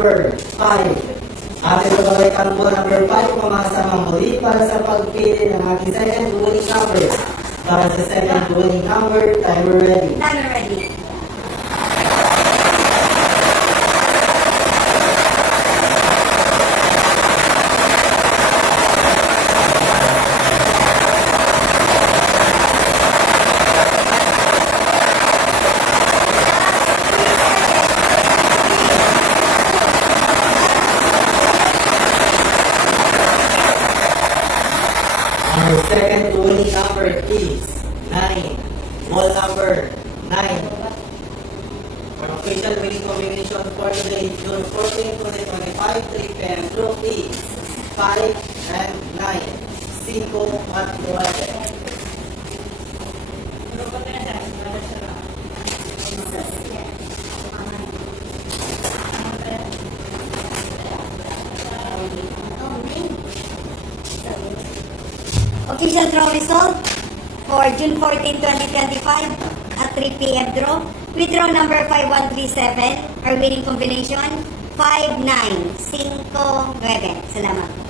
number 5. Ating pagkabalikan po number 5, pumasama muli para sa pagpili ng ating second winning number. Para sa second winning number, timer ready. Timer ready. Our second winning number is 9. Ball number 9. Our official winning combination for today, June 14, 2025, 3 p.m. group is 5 and 9. 5 at 9. Official draw result for June 14, 2025 at 3 p.m. draw. With draw number 5137, our winning combination 5959. Salamat.